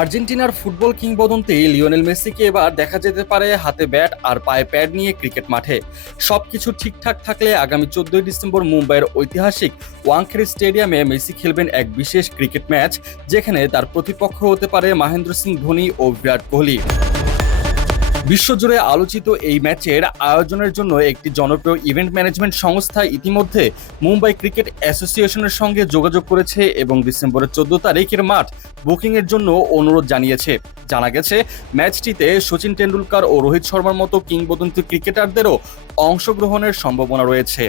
আর্জেন্টিনার ফুটবল কিংবদন্তি লিওনেল মেসিকে এবার দেখা যেতে পারে হাতে ব্যাট আর পায়ে প্যাড নিয়ে ক্রিকেট মাঠে। সবকিছু ঠিকঠাক থাকলে আগামী চোদ্দই ডিসেম্বর মুম্বাইয়ের ঐতিহাসিক ওয়াংখেড়ে স্টেডিয়ামে মেসি খেলবেন এক বিশেষ ক্রিকেট ম্যাচ, যেখানে তার প্রতিপক্ষ হতে পারে মহেন্দ্র সিং ধোনি ও বিরাট কোহলি। বিশ্বজুড়ে আলোচিত এই ম্যাচের আয়োজনের জন্য একটি জনপ্রিয় ইভেন্ট ম্যানেজমেন্ট সংস্থা ইতিমধ্যে মুম্বাই ক্রিকেট অ্যাসোসিয়েশনের সঙ্গে যোগাযোগ করেছে এবং ডিসেম্বরের চোদ্দ তারিখের মাঠ বুকিংয়ের জন্য অনুরোধ জানিয়েছে। জানা গেছে, ম্যাচটিতে সচিন টেন্ডুলকার ও রোহিত শর্মার মতো কিংবদন্তি ক্রিকেটারদেরও অংশগ্রহণের সম্ভাবনা রয়েছে।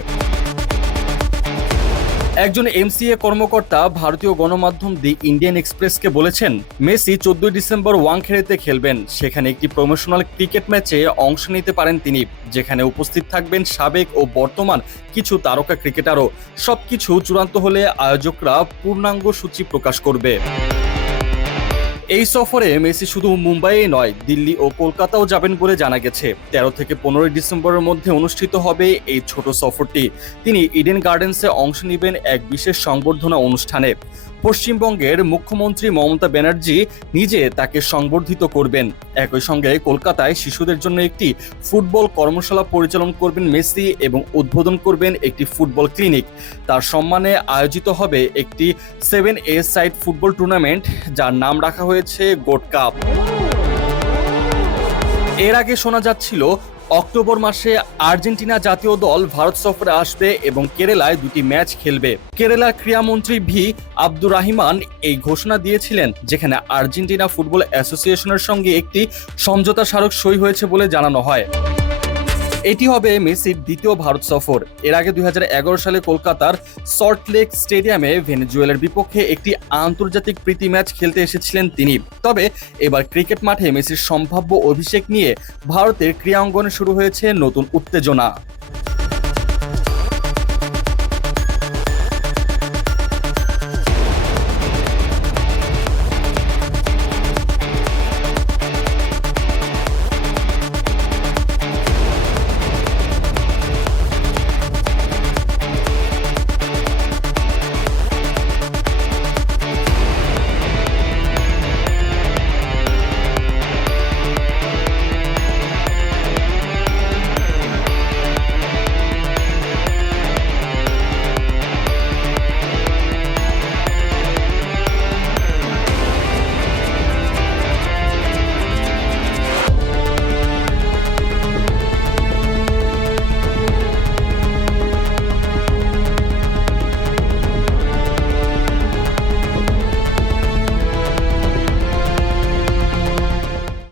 একজন এমসিএ কর্মকর্তা ভারতীয় গণমাধ্যম দি ইন্ডিয়ান এক্সপ্রেসকে বলেছেন, মেসি চোদ্দই ডিসেম্বর ওয়াংখেড়েতে খেলবেন। সেখানে একটি প্রমোশনাল ক্রিকেট ম্যাচে অংশ নিতে পারেন তিনি, যেখানে উপস্থিত থাকবেন সাবেক ও বর্তমান কিছু তারকা ক্রিকেটারও। সবকিছু চূড়ান্ত হলে আয়োজকরা পূর্ণাঙ্গ সূচি প্রকাশ করবে। এই সফরে মেসি শুধু মুম্বাইয়ে নয়, দিল্লি ও কলকাতাও যাবেন বলে জানা গেছে। তেরো থেকে পনেরোই ডিসেম্বরের মধ্যে অনুষ্ঠিত হবে এই ছোট সফরটি। তিনি ইডেন গার্ডেন্সে অংশ নেবেন এক বিশেষ সংবর্ধনা অনুষ্ঠানে। পশ্চিমবঙ্গের মুখ্যমন্ত্রী মমতা ব্যানার্জি নিজে তাকে সংবর্ধিত করবেন। একই সঙ্গে কলকাতায় শিশুদের জন্য একটি ফুটবল কর্মশালা পরিচালন করবেন মেসি এবং উদ্বোধন করবেন একটি ফুটবল ক্লিনিক। তার সম্মানে আয়োজিত হবে একটি seven a side football tournament, যার নাম রাখা হয়েছে গোট কাপ। এর আগে শোনা যাচ্ছিল অক্টোবর মাসে আর্জেন্টিনা জাতীয় দল ভারত সফরে আসবে এবং কেরালায় দুটি ম্যাচ খেলবে। কেরালার ক্রীড়ামন্ত্রী ভি আব্দুর রাহিমান এই ঘোষণা দিয়েছিলেন, যেখানে আর্জেন্টিনা ফুটবল অ্যাসোসিয়েশনের সঙ্গে একটি সমঝোতা স্মারক সই হয়েছে বলে জানানো হয়। এটি হবে মেসির দ্বিতীয় ভারত সফর। এর আগে দুই হাজার এগারো সালে কলকাতার সল্টলেক স্টেডিয়ামে ভেনেজুয়েলার বিপক্ষে একটি আন্তর্জাতিক প্রীতি ম্যাচ খেলতে এসেছিলেন তিনি। তবে এবার ক্রিকেট মাঠে মেসির সম্ভাব্য অভিষেক নিয়ে ভারতের ক্রীড়াঙ্গনে শুরু হয়েছে নতুন উত্তেজনা।